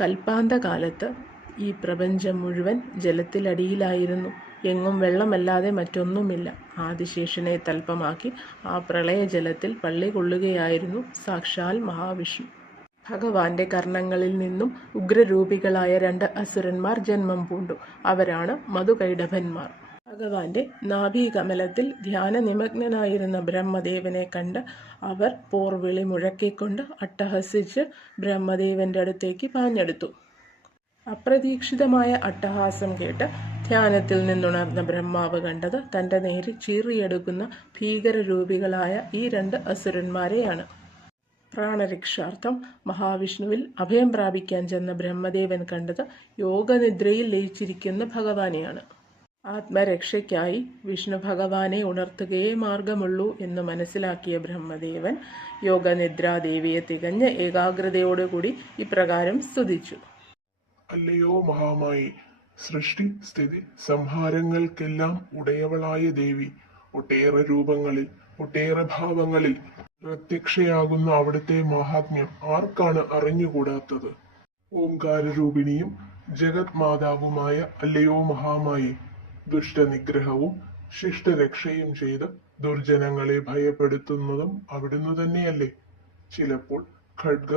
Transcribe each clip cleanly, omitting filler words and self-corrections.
കൽപ്പാന്തകാലത്ത് ഈ പ്രപഞ്ചം മുഴുവൻ ജലത്തിലടിയിലായിരുന്നു. എങ്ങും വെള്ളമല്ലാതെ മറ്റൊന്നുമില്ല. ആദിശേഷനെ തൽപ്പമാക്കി ആ പ്രളയജലത്തിൽ പള്ളികൊള്ളുകയായിരുന്നു സാക്ഷാൽ മഹാവിഷ്ണു. ഭഗവാന്റെ കർണങ്ങളിൽ നിന്നും ഉഗ്രരൂപികളായ 2 അസുരന്മാർ ജന്മം പൂണ്ടു. അവരാണ് മധുകൈടഭന്മാർ. ഭഗവാന്റെ നാഭീകമലത്തിൽ ധ്യാനനിമഗ്നനായിരുന്ന ബ്രഹ്മദേവനെ കണ്ട് അവർ പോർവിളി മുഴക്കിക്കൊണ്ട് അട്ടഹസിച്ച് ബ്രഹ്മദേവന്റെ അടുത്തേക്ക് പാഞ്ഞെടുത്തു. അപ്രതീക്ഷിതമായ അട്ടഹാസം കേട്ട് ധ്യാനത്തിൽ നിന്നുണർന്ന ബ്രഹ്മാവ് കണ്ടത് തന്റെ നേരെ ചീറിയെടുക്കുന്ന ഭീകരരൂപികളായ ഈ 2 അസുരന്മാരെയാണ്. പ്രാണരക്ഷാർത്ഥം മഹാവിഷ്ണുവിൽ അഭയം പ്രാപിക്കാൻ ചെന്ന ബ്രഹ്മദേവൻ കണ്ടത് യോഗനിദ്രയിൽ ലയിച്ചിരിക്കുന്ന ഭഗവാനെയാണ്. ആത്മരക്ഷയ്ക്കായി വിഷ്ണു ഭഗവാനെ ഉണർത്തുകയേ മാർഗമുള്ളൂ എന്ന് മനസ്സിലാക്കിയ ബ്രഹ്മദേവൻ യോഗനിദ്രാദേവിയെ തികഞ്ഞ ഏകാഗ്രതയോടുകൂടി ഇപ്രകാരം സ്തുതിച്ചു. അല്ലയോ മഹാമായി, സൃഷ്ടി സ്ഥിതി സംഹാരങ്ങൾക്കെല്ലാം ഉടയവളായ ദേവി, ഒട്ടേറെ രൂപങ്ങളിൽ ഒട്ടേറെ ഭാവങ്ങളിൽ പ്രത്യക്ഷയാകുന്ന അവിടുത്തെ മഹാത്മ്യം ആർക്കാണ് അറിഞ്ഞുകൂടാത്തത്? ഓംകാരരൂപിണിയും ജഗത് മാതാവുമായ അല്ലയോ മഹാമായി, ദുഷ്ടനിഗ്രഹവും ശിഷ്ടരക്ഷയും ചെയ്ത് ദുർജനങ്ങളെ ഭയപ്പെടുത്തുന്നതും അവിടുന്ന് തന്നെയല്ലേ? ചിലപ്പോൾ ഖഡ്ഗ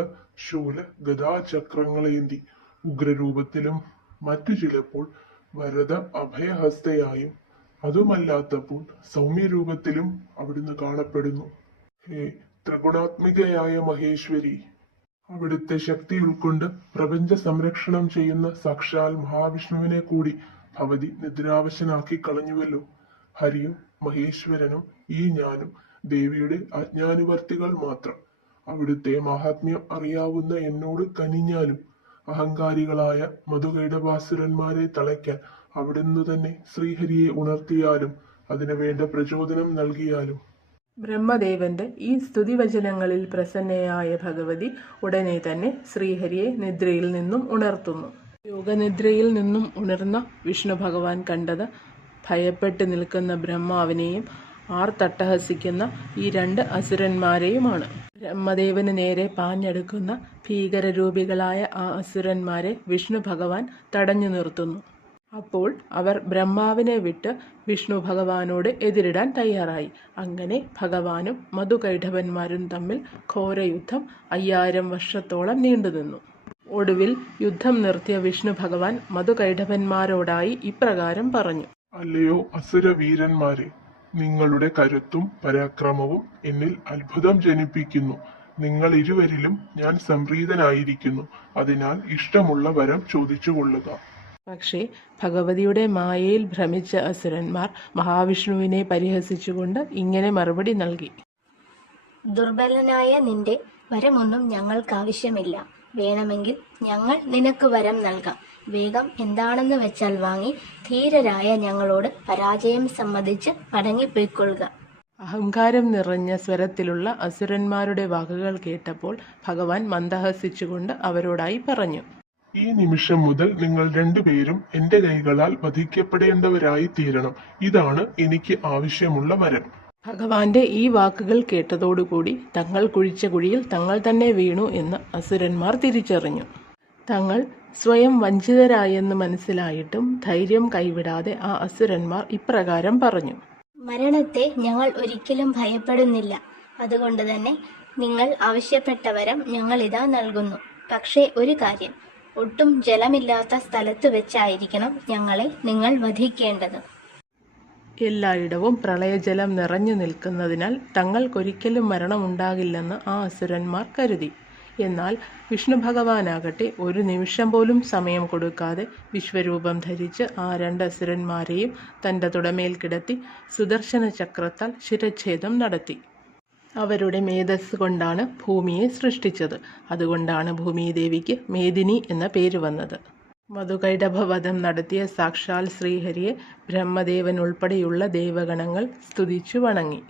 ശൂല ഗദാചക്രങ്ങളേന്തി ഉഗ്രരൂപത്തിലും മറ്റു ചിലപ്പോൾ വരദ അഭയഹസ്തയായും അതുമല്ലാത്തപ്പോൾ സൗമ്യരൂപത്തിലും അവിടുന്ന് കാണപ്പെടുന്നു. ഹേ ത്രിഗുണാത്മികയായ മഹേശ്വരി, അവിടുത്തെ ശക്തി ഉൾക്കൊണ്ട് പ്രപഞ്ച സംരക്ഷണം ചെയ്യുന്ന സാക്ഷാൽ മഹാവിഷ്ണുവിനെ കൂടി ഭവതി നിദ്രാവശനാക്കി കളഞ്ഞുവല്ലോ. ഹരിയും മഹേശ്വരനും ഈ ഞാനും ദേവിയുടെ അജ്ഞാനുവർത്തികൾ മാത്രം. അവിടുത്തെ മഹാത്മ്യം അറിയാവുന്ന എന്നോട് കനിഞ്ഞാലും അഹങ്കാരികളായ മധുകൈടഭാസുരന്മാരെ തളയ്ക്കാൻ അവിടുന്ന് തന്നെ ശ്രീഹരിയെ ഉണർത്തിയാലും അതിനു വേണ്ട പ്രചോദനം നൽകിയാലും. ബ്രഹ്മദേവന്റെ ഈ സ്തുതിവചനങ്ങളിൽ പ്രസന്നയായ ഭഗവതി ഉടനെ തന്നെ ശ്രീഹരിയെ നിദ്രയിൽ നിന്നും ഉണർത്തുന്നു. യോഗനിദ്രയിൽ നിന്നും ഉണർന്ന വിഷ്ണു ഭഗവാൻ കണ്ടത് ഭയപ്പെട്ട് നിൽക്കുന്ന ബ്രഹ്മാവിനെയും ആർത്തട്ടഹസിക്കുന്ന ഈ 2 അസുരന്മാരെയുമാണ്. ബ്രഹ്മദേവന് നേരെ പാഞ്ഞെടുക്കുന്ന ഭീകരരൂപികളായ ആ അസുരന്മാരെ വിഷ്ണു ഭഗവാൻ തടഞ്ഞു നിർത്തുന്നു. അപ്പോൾ അവർ ബ്രഹ്മാവിനെ വിട്ട് വിഷ്ണു ഭഗവാനോട് എതിരിടാൻ തയ്യാറായി. അങ്ങനെ ഭഗവാനും മധുകൈടഭന്മാരും തമ്മിൽ ഘോരയുദ്ധം 5000 വർഷത്തോളം നീണ്ടുനിന്നു. ഒടുവിൽ യുദ്ധം നിർത്തിയ വിഷ്ണു ഭഗവാൻ മധുകൈടഭന്മാരോടായി ഇപ്രകാരം പറഞ്ഞു. അല്ലയോ അസുര വീരന്മാരെ, നിങ്ങളുടെ കരുത്തും പരാക്രമവും എന്നിൽ അത്ഭുതം ജനിപ്പിക്കുന്നു. നിങ്ങൾ ഇരുവരിലും ഞാൻ സംപ്രീതനായിരിക്കുന്നു. അതിനാൽ ഇഷ്ടമുള്ള വരം ചോദിച്ചുകൊള്ളുക. പക്ഷേ ഭഗവതിയുടെ മായയിൽ ഭ്രമിച്ച അസുരന്മാർ മഹാവിഷ്ണുവിനെ പരിഹസിച്ചുകൊണ്ട് ഇങ്ങനെ മറുപടി നൽകി. ദുർബലനായ നിന്റെ വരമൊന്നും ഞങ്ങൾക്കാവശ്യമില്ല. വേണമെങ്കിൽ ഞങ്ങൾ നിനക്ക് വരം നൽകാം. വേഗം എന്താണെന്ന് വെച്ചാൽ വാങ്ങി ധീരരായ ഞങ്ങളോട് പരാജയം സമ്മതിച്ച് മടങ്ങിപ്പോയിക്കൊള്ളുക. അഹങ്കാരം നിറഞ്ഞ സ്വരത്തിലുള്ള അസുരന്മാരുടെ വാക്കുകൾ കേട്ടപ്പോൾ ഭഗവാൻ മന്ദഹസിച്ചുകൊണ്ട് അവരോടായി പറഞ്ഞു. ഈ നിമിഷം മുതൽ നിങ്ങൾ 2 പേരും എന്റെ കൈകളാൽ വധിക്കപ്പെടേണ്ടവരായി തീരണം. ഇതാണ് എനിക്ക് ആവശ്യമുള്ള വരം. ഭഗവാന്റെ ഈ വാക്കുകൾ കേട്ടതോടുകൂടി തങ്ങൾ കുഴിച്ച കുഴിയിൽ തങ്ങൾ തന്നെ വീണു എന്ന് അസുരന്മാർ തിരിച്ചറിഞ്ഞു. തങ്ങൾ സ്വയം വഞ്ചിതരായെന്ന് മനസ്സിലായിട്ടും ധൈര്യം കൈവിടാതെ ആ അസുരന്മാർ ഇപ്രകാരം പറഞ്ഞു. മരണത്തെ ഞങ്ങൾ ഒരിക്കലും ഭയപ്പെടുന്നില്ല. അതുകൊണ്ട് തന്നെ നിങ്ങൾ ആവശ്യപ്പെട്ട വരം ഞങ്ങൾ ഇതാ നൽകുന്നു. പക്ഷേ ഒരു കാര്യം, ഒട്ടും ജലമില്ലാത്ത സ്ഥലത്ത് വെച്ചായിരിക്കണം ഞങ്ങളെ നിങ്ങൾ വധിക്കേണ്ടത്. എല്ലായിടവും പ്രളയജലം നിറഞ്ഞു നിൽക്കുന്നതിനാൽ തങ്ങൾക്കൊരിക്കലും മരണമുണ്ടാകില്ലെന്ന് ആ അസുരന്മാർ കരുതി. എന്നാൽ വിഷ്ണു ഭഗവാനാകട്ടെ ഒരു നിമിഷം പോലും സമയം കൊടുക്കാതെ വിശ്വരൂപം ധരിച്ച് ആ 2 അസുരന്മാരെയും തൻ്റെ തുടമേൽ കിടത്തി സുദർശന ചക്രത്താൽ ശിരച്ഛേദം നടത്തി. അവരുടെ മേധസ് കൊണ്ടാണ് ഭൂമിയെ സൃഷ്ടിച്ചത്. അതുകൊണ്ടാണ് ഭൂമിദേവിക്ക് മേദിനി എന്ന പേര് വന്നത്. മധുകൈടഭവധം നടത്തിയ സാക്ഷാൽ ശ്രീഹരിയെ ബ്രഹ്മദേവൻ ഉൾപ്പെടെയുള്ള ദേവഗണങ്ങൾ സ്തുതിച്ചു വണങ്ങി.